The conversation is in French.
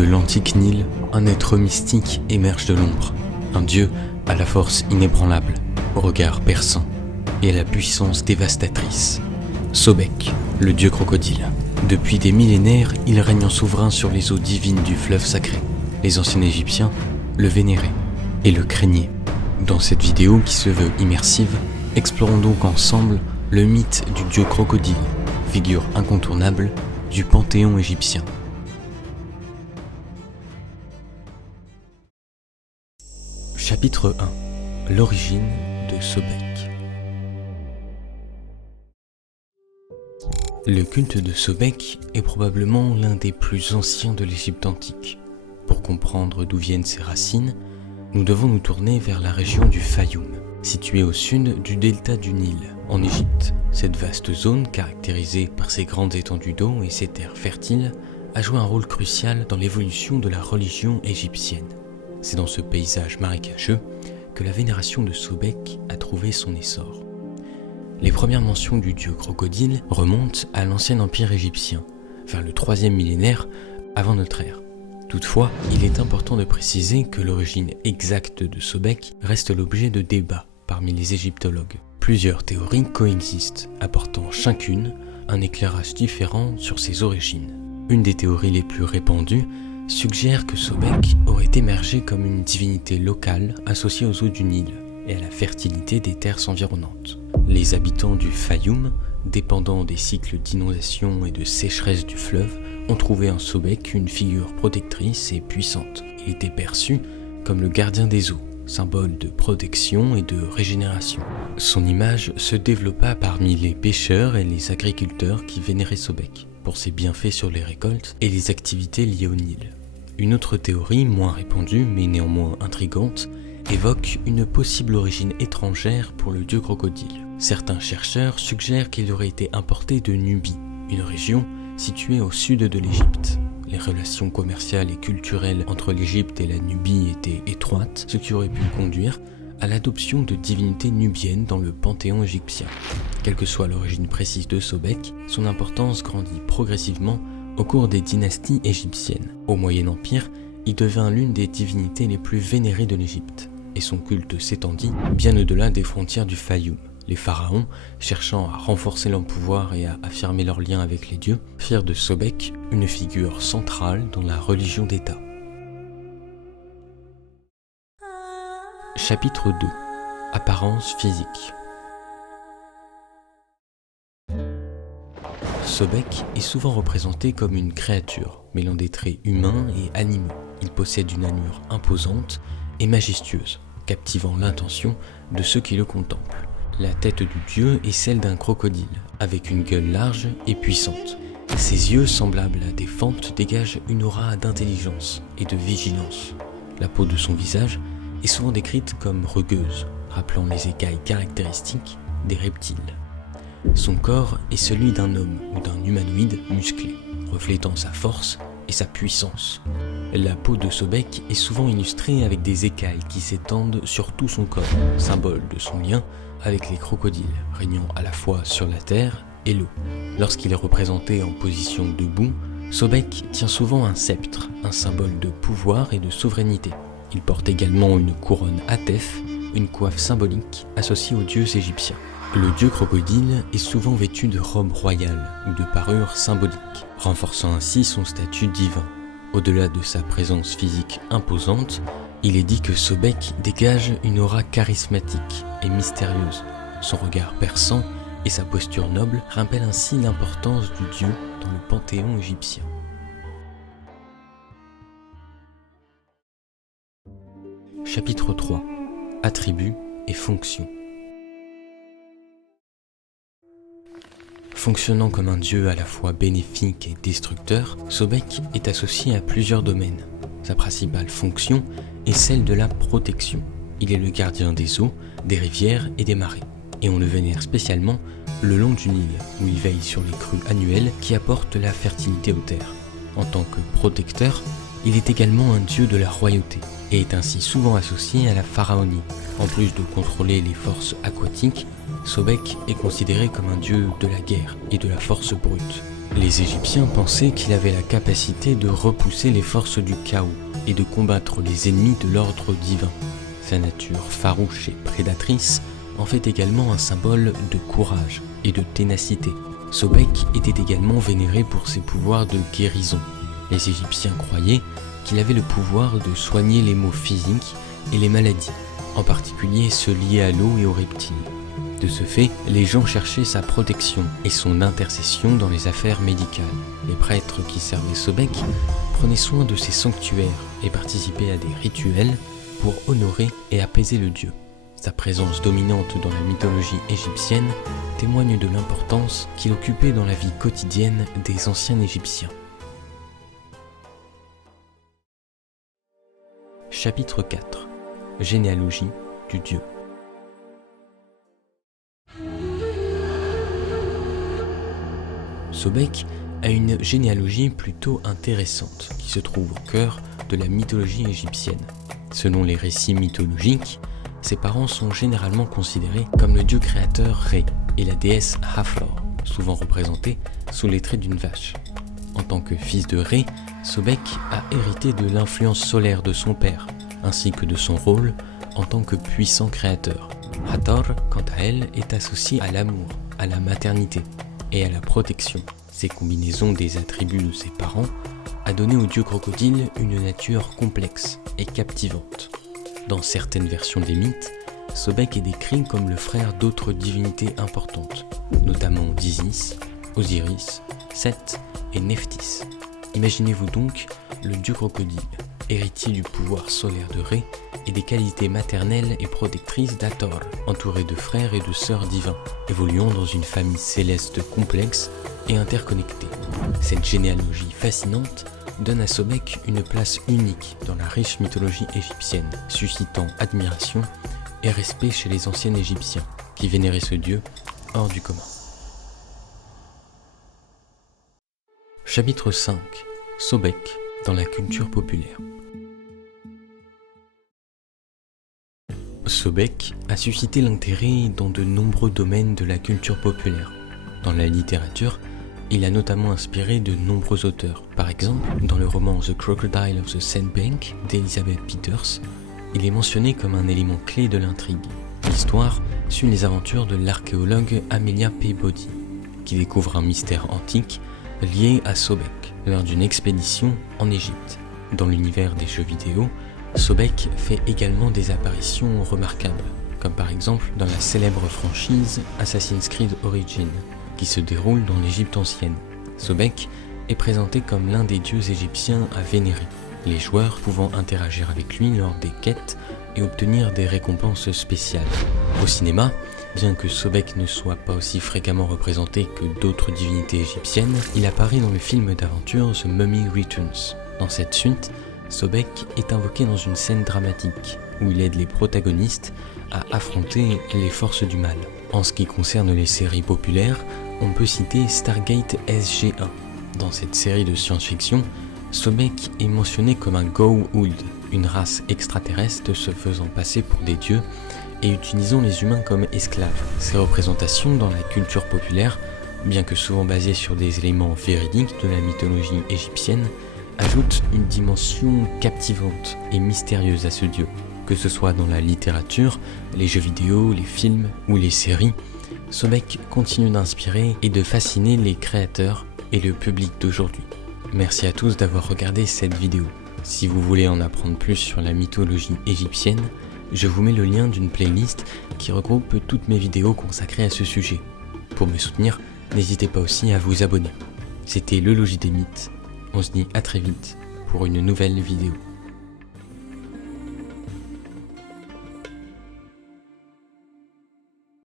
De l'antique Nil, un être mystique émerge de l'ombre. Un dieu à la force inébranlable, au regard perçant et à la puissance dévastatrice. Sobek, le dieu crocodile. Depuis des millénaires, il règne en souverain sur les eaux divines du fleuve sacré. Les anciens Égyptiens le vénéraient et le craignaient. Dans cette vidéo qui se veut immersive, explorons donc ensemble le mythe du dieu crocodile, figure incontournable du panthéon égyptien. Chapitre 1. L'origine de Sobek. Le culte de Sobek est probablement l'un des plus anciens de l'Égypte antique. Pour comprendre d'où viennent ses racines, nous devons nous tourner vers la région du Fayoum, située au sud du delta du Nil, en Égypte. Cette vaste zone, caractérisée par ses grandes étendues d'eau et ses terres fertiles, a joué un rôle crucial dans l'évolution de la religion égyptienne. C'est dans ce paysage marécageux que la vénération de Sobek a trouvé son essor. Les premières mentions du dieu crocodile remontent à l'ancien empire égyptien, vers le 3e millénaire avant notre ère. Toutefois, il est important de préciser que l'origine exacte de Sobek reste l'objet de débats parmi les égyptologues. Plusieurs théories coexistent, apportant chacune un éclairage différent sur ses origines. Une des théories les plus répandues suggère que Sobek aurait émergé comme une divinité locale associée aux eaux du Nil et à la fertilité des terres environnantes. Les habitants du Fayoum, dépendant des cycles d'inondation et de sécheresse du fleuve, ont trouvé en Sobek une figure protectrice et puissante. Il était perçu comme le gardien des eaux, symbole de protection et de régénération. Son image se développa parmi les pêcheurs et les agriculteurs qui vénéraient Sobek pour ses bienfaits sur les récoltes et les activités liées au Nil. Une autre théorie, moins répandue mais néanmoins intrigante, évoque une possible origine étrangère pour le dieu crocodile. Certains chercheurs suggèrent qu'il aurait été importé de Nubie, une région située au sud de l'Égypte. Les relations commerciales et culturelles entre l'Égypte et la Nubie étaient étroites, ce qui aurait pu conduire à l'adoption de divinités nubiennes dans le panthéon égyptien. Quelle que soit l'origine précise de Sobek, son importance grandit progressivement au cours des dynasties égyptiennes. Au Moyen Empire, il devint l'une des divinités les plus vénérées de l'Égypte, et son culte s'étendit bien au-delà des frontières du Fayoum. Les pharaons, cherchant à renforcer leur pouvoir et à affirmer leur lien avec les dieux, firent de Sobek une figure centrale dans la religion d'État. Chapitre 2. Apparence physique. Sobek est souvent représenté comme une créature, mêlant des traits humains et animaux. Il possède une allure imposante et majestueuse, captivant l'attention de ceux qui le contemplent. La tête du dieu est celle d'un crocodile, avec une gueule large et puissante. Ses yeux, semblables à des fentes, dégagent une aura d'intelligence et de vigilance. La peau de son visage est souvent décrite comme rugueuse, rappelant les écailles caractéristiques des reptiles. Son corps est celui d'un homme ou d'un humanoïde musclé, reflétant sa force et sa puissance. La peau de Sobek est souvent illustrée avec des écailles qui s'étendent sur tout son corps, symbole de son lien avec les crocodiles, régnant à la fois sur la terre et l'eau. Lorsqu'il est représenté en position debout, Sobek tient souvent un sceptre, un symbole de pouvoir et de souveraineté. Il porte également une couronne Atef, une coiffe symbolique associée aux dieux égyptiens. Le dieu crocodile est souvent vêtu de robes royales ou de parures symboliques, renforçant ainsi son statut divin. Au-delà de sa présence physique imposante, il est dit que Sobek dégage une aura charismatique et mystérieuse. Son regard perçant et sa posture noble rappellent ainsi l'importance du dieu dans le panthéon égyptien. Chapitre 3. Attributs et fonctions. Fonctionnant comme un dieu à la fois bénéfique et destructeur, Sobek est associé à plusieurs domaines. Sa principale fonction est celle de la protection. Il est le gardien des eaux, des rivières et des marais, et on le vénère spécialement le long du Nil, où il veille sur les crues annuelles qui apportent la fertilité aux terres. En tant que protecteur, il est également un dieu de la royauté, et est ainsi souvent associé à la pharaonie. En plus de contrôler les forces aquatiques, Sobek est considéré comme un dieu de la guerre et de la force brute. Les Égyptiens pensaient qu'il avait la capacité de repousser les forces du chaos et de combattre les ennemis de l'ordre divin. Sa nature farouche et prédatrice en fait également un symbole de courage et de ténacité. Sobek était également vénéré pour ses pouvoirs de guérison. Les Égyptiens croyaient qu'il avait le pouvoir de soigner les maux physiques et les maladies, en particulier ceux liés à l'eau et aux reptiles. De ce fait, les gens cherchaient sa protection et son intercession dans les affaires médicales. Les prêtres qui servaient Sobek prenaient soin de ses sanctuaires et participaient à des rituels pour honorer et apaiser le dieu. Sa présence dominante dans la mythologie égyptienne témoigne de l'importance qu'il occupait dans la vie quotidienne des anciens Égyptiens. Chapitre 4. Généalogie du dieu. Sobek a une généalogie plutôt intéressante qui se trouve au cœur de la mythologie égyptienne. Selon les récits mythologiques, ses parents sont généralement considérés comme le dieu créateur Ré et la déesse Hathor, souvent représentée sous les traits d'une vache. En tant que fils de Ré, Sobek a hérité de l'influence solaire de son père, ainsi que de son rôle en tant que puissant créateur. Hathor, quant à elle, est associée à l'amour, à la maternité et à la protection. Ces combinaisons des attributs de ses parents a donné au dieu crocodile une nature complexe et captivante. Dans certaines versions des mythes, Sobek est décrit comme le frère d'autres divinités importantes, notamment d'Isis, Osiris, Seth et Nephthys. Imaginez-vous donc le dieu crocodile, héritier du pouvoir solaire de Ré et des qualités maternelles et protectrices d'Hathor, entouré de frères et de sœurs divins, évoluant dans une famille céleste complexe et interconnectée. Cette généalogie fascinante donne à Sobek une place unique dans la riche mythologie égyptienne, suscitant admiration et respect chez les anciens Égyptiens, qui vénéraient ce dieu hors du commun. Chapitre 5. Sobek dans la culture populaire. Sobek a suscité l'intérêt dans de nombreux domaines de la culture populaire. Dans la littérature, il a notamment inspiré de nombreux auteurs. Par exemple, dans le roman The Crocodile of the Sandbank d'Elizabeth Peters, il est mentionné comme un élément clé de l'intrigue. L'histoire suit les aventures de l'archéologue Amelia Peabody, qui découvre un mystère antique lié à Sobek lors d'une expédition en Égypte. Dans l'univers des jeux vidéo, Sobek fait également des apparitions remarquables, comme par exemple dans la célèbre franchise Assassin's Creed Origins, qui se déroule dans l'Égypte ancienne. Sobek est présenté comme l'un des dieux égyptiens à vénérer, les joueurs pouvant interagir avec lui lors des quêtes et obtenir des récompenses spéciales. Au cinéma, bien que Sobek ne soit pas aussi fréquemment représenté que d'autres divinités égyptiennes, il apparaît dans le film d'aventure The Mummy Returns. Dans cette suite, Sobek est invoqué dans une scène dramatique où il aide les protagonistes à affronter les forces du mal. En ce qui concerne les séries populaires, on peut citer Stargate SG-1. Dans cette série de science-fiction, Sobek est mentionné comme un Goa'uld, une race extraterrestre se faisant passer pour des dieux et utilisant les humains comme esclaves. Ces représentations dans la culture populaire, bien que souvent basées sur des éléments véridiques de la mythologie égyptienne, ajoutent une dimension captivante et mystérieuse à ce dieu. Que ce soit dans la littérature, les jeux vidéo, les films ou les séries, Sobek continue d'inspirer et de fasciner les créateurs et le public d'aujourd'hui. Merci à tous d'avoir regardé cette vidéo. Si vous voulez en apprendre plus sur la mythologie égyptienne, je vous mets le lien d'une playlist qui regroupe toutes mes vidéos consacrées à ce sujet. Pour me soutenir, n'hésitez pas aussi à vous abonner. C'était le Logis des Mythes. On se dit à très vite pour une nouvelle vidéo.